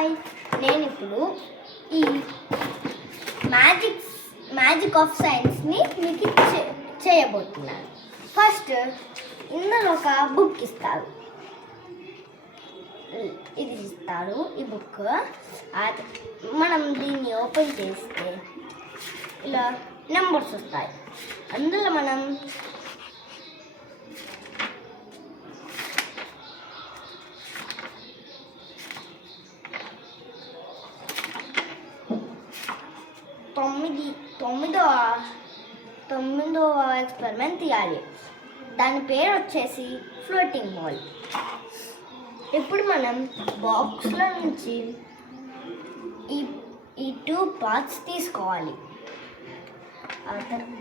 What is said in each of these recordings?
Hi, నేను ఇప్పుడు ఈ మ్యాజిక్ ఆఫ్ సైన్స్ని మీకు చేయబోతున్నాను. ఫస్ట్ ఇందులో ఒక బుక్ ఇస్తారు. ఇది ఇస్తారు, ఈ బుక్. మనం దీన్ని ఓపెన్ చేస్తే ఇలా నెంబర్స్ వస్తాయి. అందులో మనం తొమ్మిదవ ఎక్స్పెరిమెంట్ తీయాలి. దాని పేరు వచ్చేసి ఫ్లోటింగ్ బాల్. ఇప్పుడు మనం బాక్స్లో నుంచి ఈ 2 పార్ట్స్ తీసుకోవాలి.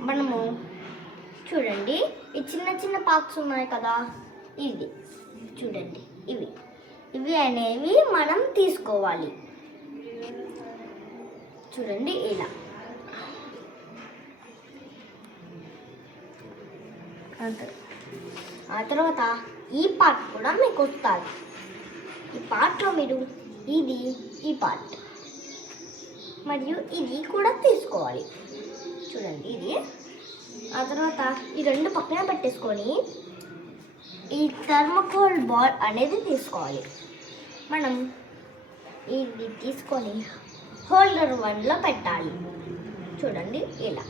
మనము చూడండి, ఈ చిన్న చిన్న పార్ట్స్ ఉన్నాయి కదా, ఇది చూడండి, ఇవి అనేవి మనం తీసుకోవాలి. చూడండి, ఇలా. ఆ తర్వాత ఈ పార్ట్ కూడా మీకు వస్తుంది. ఈ పార్ట్లో మీరు ఈ పార్ట్ మరియు ఇది కూడా తీసుకోవాలి. చూడండి, ఇది. ఆ తర్వాత ఈ 2 పక్కన పెట్టేసుకొని ఈ థర్మోకోల్ బాల్ అనేది తీసుకోవాలి. మనం ఇది తీసుకొని హోల్డర్ 1లో పెట్టాలి. చూడండి, ఇలా.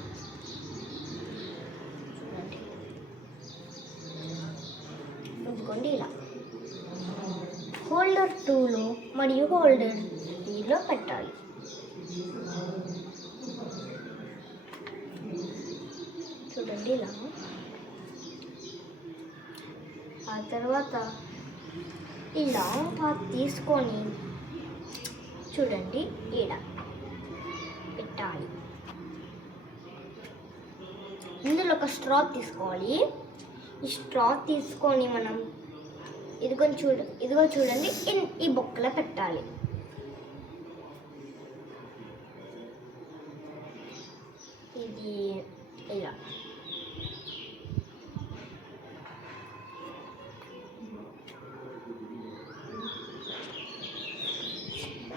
చూడండి, ఇదిగోండి, ఇలా. హోల్డర్ 2లో మరియు హోల్డర్ 3లో పెట్టాలి. చూడండి, ఇలా. ఆ తర్వాత ఈ లాంగ్ పార్ట్ తీసుకొని చూడండి, ఇలా పెట్టాలి. ఇందులో ఒక స్ట్రా తీసుకోవాలి. ఈ స్ట్రా తీసుకొని మనం ఇదిగో చూడండి, ఈ బొక్కలో పెట్టాలి. ఇది ఇలా.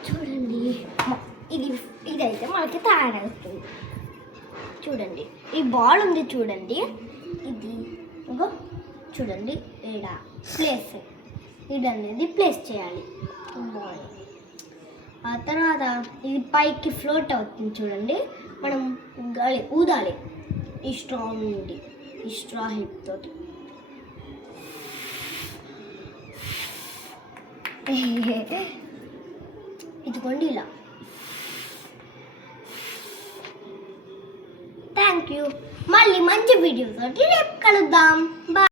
చూడండి, ఇదైతే మనకి తయారవుతుంది. చూడండి, ఈ బాల్ ఉంది చూడండి, ఇది ఇంకో చూడండి, ప్లేస్ ఇది అనేది ప్లేస్ చేయాలి బాల్. ఆ తర్వాత ఇది పైకి ఫ్లోట్ అవుతుంది. చూడండి, మనం గాలి ఊదాలి ఈ స్ట్రా నుండి, ఈ స్ట్రా హెడ్ తోటి. ఇదిగోండి, ఇలా. Thank you. మళ్ళీ మంచి వీడియో తోటి రేపు కలుద్దాం. బాయ్.